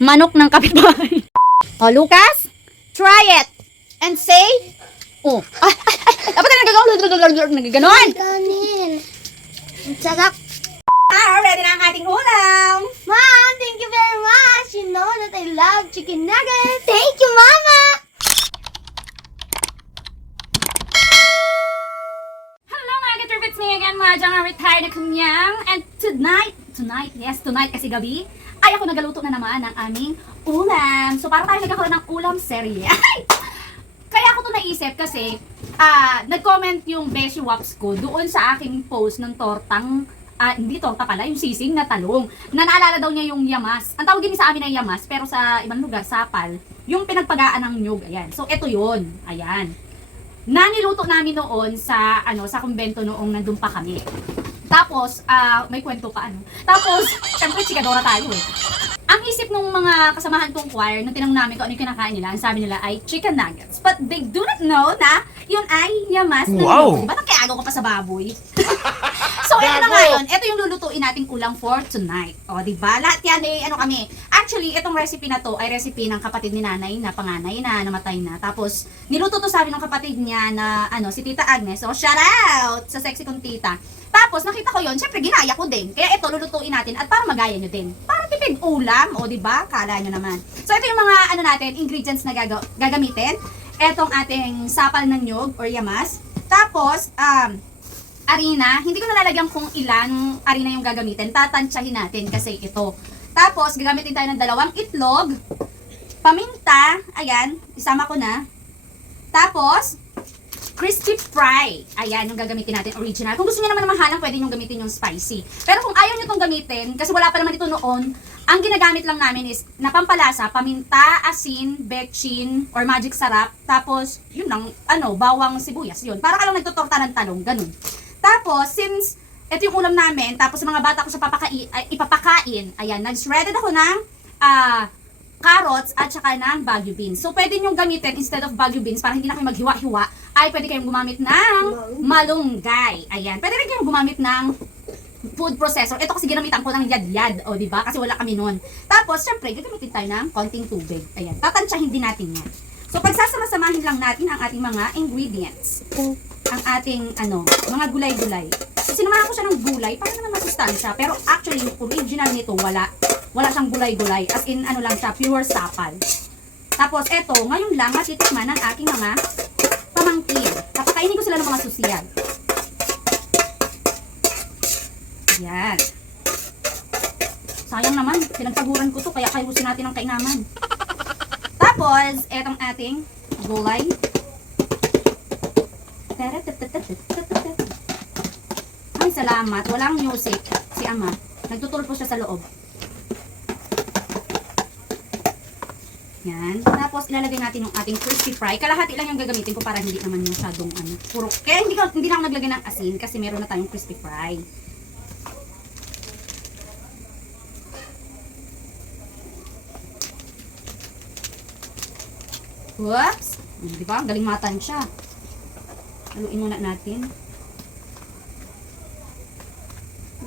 manok ng kapitbahay. Oh, Lucas, try it and say, oh, dapat na nagaganon. Ganin. Ang sarap. Ready na ang ating ulam. Mom, thank you very much. You know that I love chicken nuggets. Thank you, Mama. Hello mga Gator, it's me again, Mahjong, ang retired na kumyang. And tonight, kasi gabi, ay ako nagaluto na naman ng aming ulam. So para tayo nagkakaroon ng ulam serye. Kaya ako to naisip kasi nag-comment yung Beshi Waps ko doon sa aking post ng tortang, hindi torta pala, yung sisig na talong. Na naalala daw niya yung yamas. Ang tawag din sa amin ay yamas, pero sa ibang lugar, sapal. Yung pinagpagaan ng nyug, ayan. So ito yun, ayan. Na niluto namin noon sa sa kumbento noong nandun pa kami. Tapos, may kwento pa Tapos, syempre chikadora tayo eh. Ang isip ng mga kasamahan kong choir, nung tinanong namin kung ano yung kinakain nila, ang sabi nila ay chicken nuggets. But they do not know na yun ay yamas na Wow! Diba nagkaago ko pa sa baboy? So, ito na ngayon. Ito yung lulutuin nating ulam for tonight. O, diba? Lahat yan eh, kami. Actually, itong recipe na to ay recipe ng kapatid ni nanay na panganay na namatay na. Tapos, niluto to sa amin ng kapatid niya na, si Tita Agnes. So, shout out sa sexy kong tita. Tapos, nakita ko yon, syempre, ginaya ko din. Kaya ito, lulutuin natin at para magaya nyo din. Para tipid ulam, o diba? Kala nyo naman. So, ito yung mga, natin, ingredients na gagamitin. Etong ating sapal ng nyug or yamas. Tapos, harina. Hindi ko nalalagyan kung ilan harina yung gagamitin. Tatansyahin natin kasi ito. Tapos, gagamitin tayo ng 2 itlog. Paminta. Ayan, isama ko na. Tapos, crispy fry. Ayan, yung gagamitin natin, original. Kung gusto niyo naman mahalang, pwede nyo gamitin yung spicy. Pero kung ayaw nyo itong gamitin, kasi wala pa naman ito noon, ang ginagamit lang namin is, napampalasa, paminta, asin, betchin, or magic sarap. Tapos, yun lang, bawang sibuyas, yun. Para ka lang nagtutorta ng talong, ganun. Tapos, since ito yung ulam namin, tapos mga bata ko sa ipapakain, ayan, nag-shredded ako ng, carrots at saka ng Baguio beans. So, pwede nyo gamitin instead of Baguio beans para hindi na kayo maghiwa-hiwa, ay pwede kayong gumamit ng malunggay. Ayan. Pwede rin kayong gumamit ng food processor. Ito kasi ginamitan ko ng yad-yad. O, diba? Kasi wala kami nun. Tapos, syempre, gagamitin tayo ng konting tubig. Ayan. Tatansyahin din natin yan. So, pagsasama-samahin lang natin ang ating mga ingredients. Ang ating, mga gulay-gulay. Sinamahan ko siya ng gulay para naman masustansya. Pero actually, yung original nito, wala siyang gulay-gulay. As in, lang siya, pure sapal. Tapos, eto, ngayon lang, matitikman ng aking mga pamangkin. Papakainin ko sila ng mga susiyan. Yan. Sayang naman, pinagtaguran ko to, kaya kayusin natin ang kainaman. Tapos, etong ating gulay. Ay, salamat. Walang music si Ama. Nagtutulpo siya sa loob. Yan. Tapos, ilalagay natin yung ating crispy fry. Kalahati lang yung gagamitin ko para hindi naman masyadong puro. Kaya hindi na ako naglagay ng asin kasi meron na tayong crispy fry. Whoops! Diba? Galing matansya. Haluin muna natin.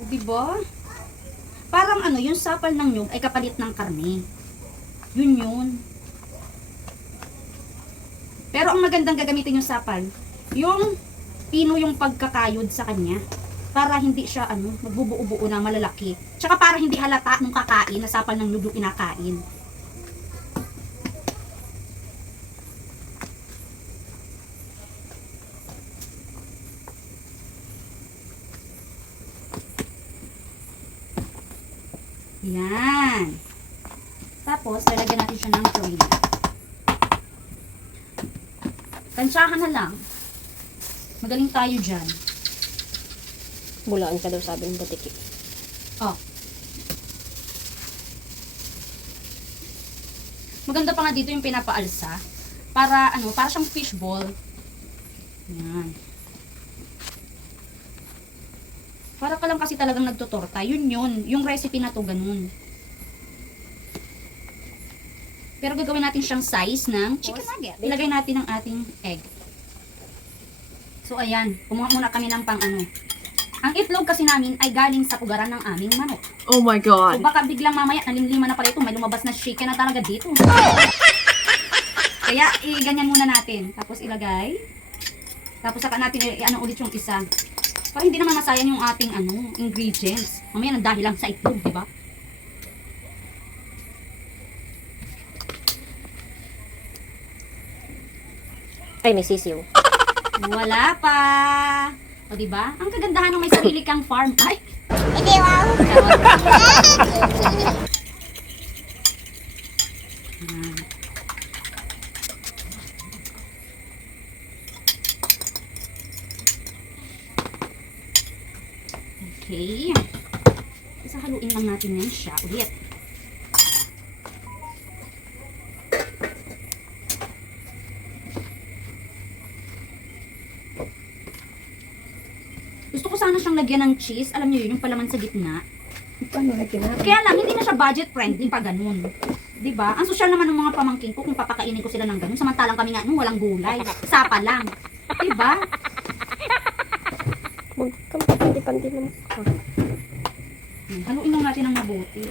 Diba? Parang yung sapal ng nyug ay kapalit ng karne. Yun. Pero ang magandang gagamitin yung sapal, yung pino yung pagkakayod sa kanya. Para hindi siya, magbubuo-buo na malalaki. Tsaka para hindi halata nung kakain na sapal ng nyug yung kinakain. Yan. Tapos, lalagyan natin siya ng cream. Tansyahan na lang. Magaling tayo dyan. Bulaan ka daw, sabi ng batiki. Oh. Maganda pa nga dito yung pinapaalsa. Para, para siyang fishball. Yan. Para ka lang kasi talagang nagtutorta. Yun. Yung recipe na to, ganun. Pero gagawin natin siyang size ng chicken nugget. Ilagay natin ang ating egg. So, ayan. Kumuha muna kami ng Ang itlog kasi namin ay galing sa pugaran ng aming manok. Oh my So god. baka biglang mamaya nalimliman na pala ito, may lumabas na chicken na talaga dito. Kaya i-ganyan muna natin. Tapos ilagay. Tapos saka natin i-ano ulit yung isa. Para hindi naman masayang yung ating ingredients. Mamaya nang dahil lang sa itlog, di ba? Ay, may sisiw. Wala pa. O di ba? Ang kagandahan ng may sarili kang farm. Ay, Hindi, wow. Yan. Okay. Isa haluin lang natin yan siya ulit. Gusto ko sana siyang lagyan ng cheese. Alam niyo yun, yung palaman sa gitna. Paano na kinakain? Kaya lang, hindi na siya budget friendly pa ganun. Diba? Ang social naman ng mga pamangkin ko kung papakainin ko sila ng ganun. Samantalang kami nga nung walang gulay. Sapa lang. Diba? Huwag kang papandi-pandi naman. Haluin lang natin ng mabuti.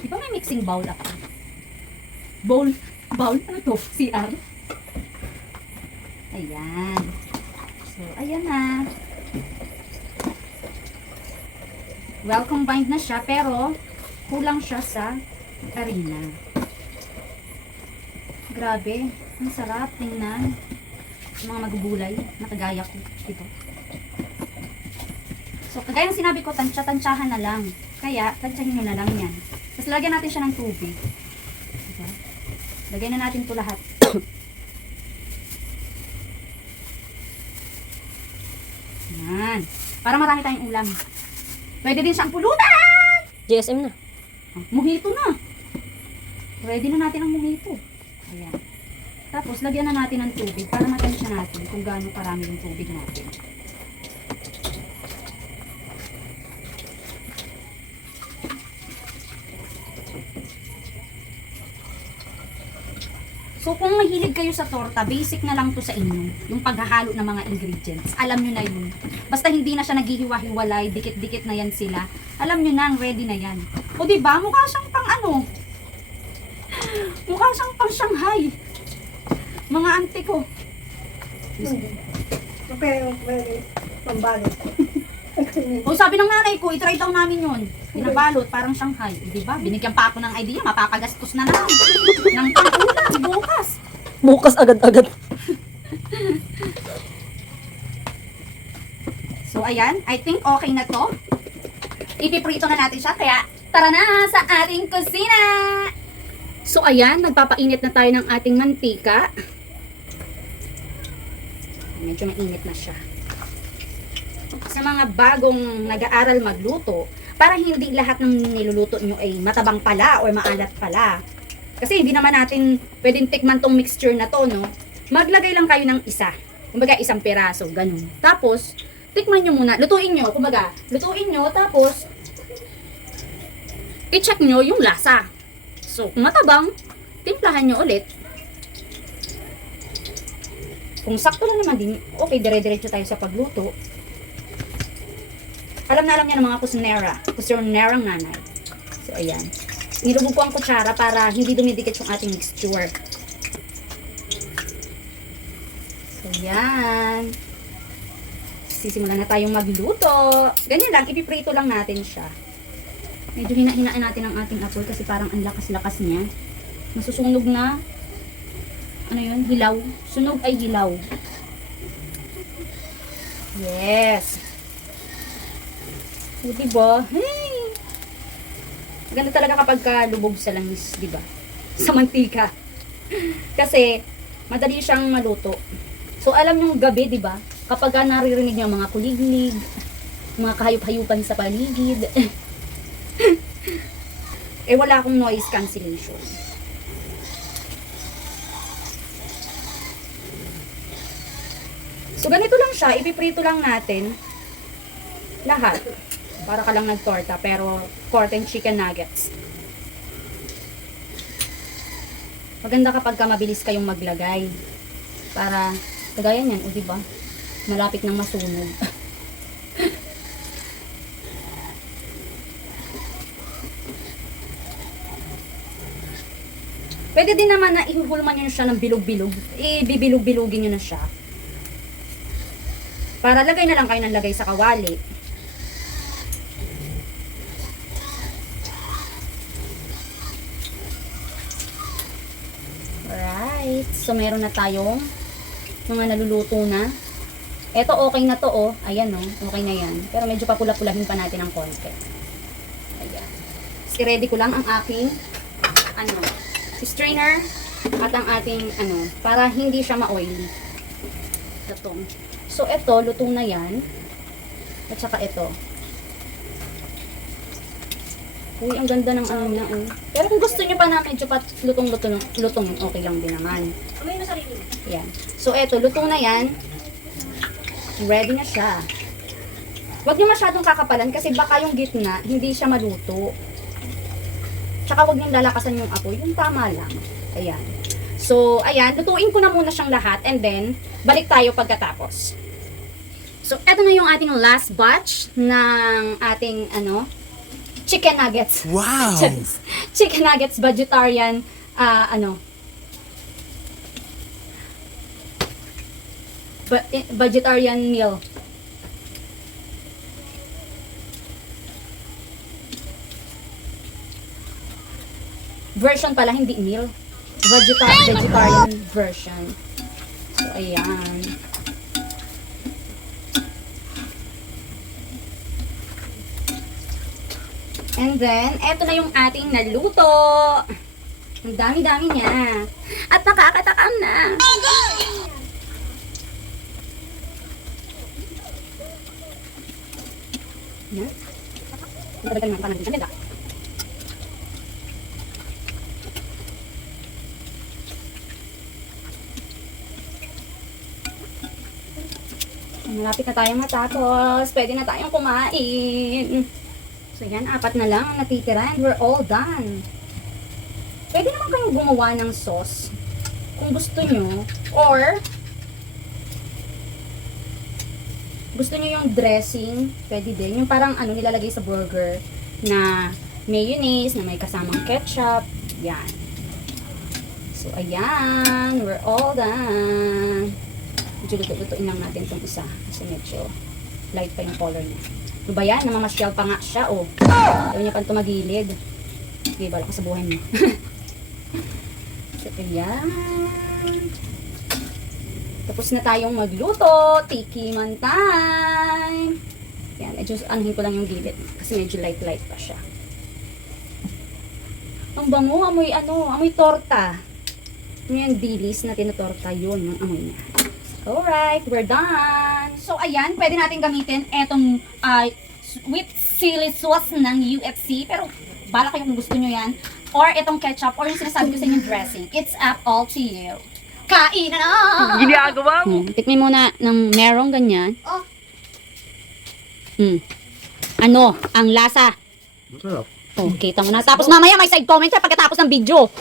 Di ba may mixing bowl ako? Bowl? Bowl? Ano to? CR? Ayan. So, ayan na. Well combined na siya, pero kulang siya sa harina. Grabe. Ang sarap tingnan. Yung mga magugulay na kagaya ko. Ito. So, kagaya ng sinabi ko, tansya-tansyahan na lang. Kaya, tansyahin nyo na lang yan. Tapos, lagyan natin siya ng tubig. Diba? Lagyan na natin ito lahat. Yan. Para marami tayong ulam. Pwede din siyang pulutan! GSM na. Mojito na. Ready na natin ang mojito. Ayan. Tapos, lagyan na natin ng tubig para matansya natin kung gaano karami yung tubig natin. So, kung mahilig kayo sa torta, basic na lang to sa inyo. Yung paghahalo ng mga ingredients. Alam nyo na yun. Basta hindi na siya naghihiwa-hiwalay, dikit-dikit na yan sila. Alam nyo na, ready na yan. O diba, mukha siyang pang mukha siyang pang Shanghai. Mga ante ko. Pwede, pambalot. O sabi ng nanay ko, itry daw namin yun. Pinabalot, parang Shanghai. Di ba? Binigyan pa ako ng idea, mapapagastos na naman. Ng pang-ulam, bukas. Bukas agad-agad. So ayan, I think okay na to. Ipiprito na natin siya, kaya tara na sa ating kusina! So ayan, nagpapainit na tayo ng ating mantika. Medyo mainit na siya. Sa mga bagong nag-aaral magluto, para hindi lahat ng niluluto nyo ay matabang pala or maalat pala. Kasi hindi naman natin pwedeng tikman tong mixture na to, no? Maglagay lang kayo ng isa. Kumbaga, isang peraso, ganun. Tapos, tikman nyo muna. Lutuin nyo, kumbaga. Lutuin nyo, tapos, i-check nyo yung lasa. So, kung matabang, timplahan nyo ulit. Kung sakto lang naman din, okay, dire-diretso tayo sa pagluto. Alam na alam niya ng mga kusinerang nanay. So, ayan. Nilubog ko ang kutsara para hindi dumidikit yung ating mixture. So, ayan. Sisimulan na tayong magluto. Ganyan lang, ipiprito lang natin siya. Medyo hina-hinaan natin ang ating apple kasi parang ang lakas-lakas niya. Nasusunog na. Ano yun? Hilaw. Sunog ay hilaw. Yes. O, diba? Hey! Ganda talaga kapag lubog sa langis, diba? Sa mantika. Kasi, madali siyang maluto. So, alam nyo gabi, diba? Kapag naririnig nyo mga kuliglig, mga kahayup-hayupan sa paligid, eh wala akong noise cancellation. So, ganito lang siya. Ipiprito lang natin lahat. Para ka lang nagtorta, pero pork and chicken nuggets. Maganda kapag mabilis kayong maglagay. Para, kagaya niyan, o diba? Malapit nang masunog. Pwede din naman na ihulman nyo siya ng bilog-bilog. Ibibilog-bilogin nyo na siya. Para lagay na lang kayo ng lagay sa kawali. Alright. So, meron na tayong mga naluluto na. Eto, okay na to, oh. Ayan, oh. Okay na yan. Pero medyo papula-pulahin pa natin ng konti. Ayan. So, ready ko lang ang aking, strainer at ang ating, para hindi siya ma-oily. Ito. So, eto, luto na yan. At saka ito. Uy, ang ganda ng niya, oh. Pero kung gusto nyo pa na medyo pa lutong, okay lang din naman. Yan. So, eto, luto na yan. Ready na siya. Huwag nyo masyadong kakapalan kasi baka yung gitna, hindi siya maluto. Tsaka huwag nyo lalakasan yung apoy, yung tama lang. Ayan. So, ayan, lutuin ko na muna siyang lahat and then, balik tayo pagkatapos. So, eto na yung ating last batch ng ating, chicken nuggets. Wow! Chicken nuggets, vegetarian, vegetarian meal. Version pala, hindi meal. Vegetarian version. So, ayan. And then, eto na yung ating naluto. Ang dami-dami niya. At nakakatakam na. Yan. Nalagyan naman pa natin sa leda. Malapit na tayong matapos. Pwede na tayong kumain. So yan, 4 na lang ang natitira and we're all done. Pwede naman kayong gumawa ng sauce kung gusto nyo. Or gusto nyo yung dressing, pwede din. Yung parang nilalagay sa burger na mayonnaise, na may kasamang ketchup. Yan. So ayan, we're all done. Medyo luto-lutuin lang natin itong isa kasi medyo light pa yung color niya. Ano ba yan? Namamasyal pa nga siya, oh. Ayaw niya pa tumagilid. Okay, bala ko sa buhay mo. So, ayan. Tapos na tayong magluto. Tikiman time. Yan, medyo anuhin ko lang yung gilid kasi medyo light-light pa siya. Ang bango, amoy torta. Yung dilis na tinutorta, yun yung amoy niya. Alright, we're done. So, ayan, pwede natin gamitin etong sweet chili sauce ng UFC. Pero, bala kayo kung gusto nyo yan. Or itong ketchup, or yung sinasabi ko sa inyo dressing. It's up all to you. Kain na! Ginagawa mo! Tikmin muna ng merong ganyan. Oh. Ang lasa. Masarap. Oh, kita mo na. Tapos mamaya may side comment siya pagkatapos ng video.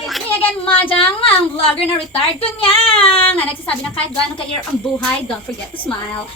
It's me again, Majang, ang vlogger na retired kunyang, na nagsasabi na kahit gaano ka-year ang buhay, don't forget to smile.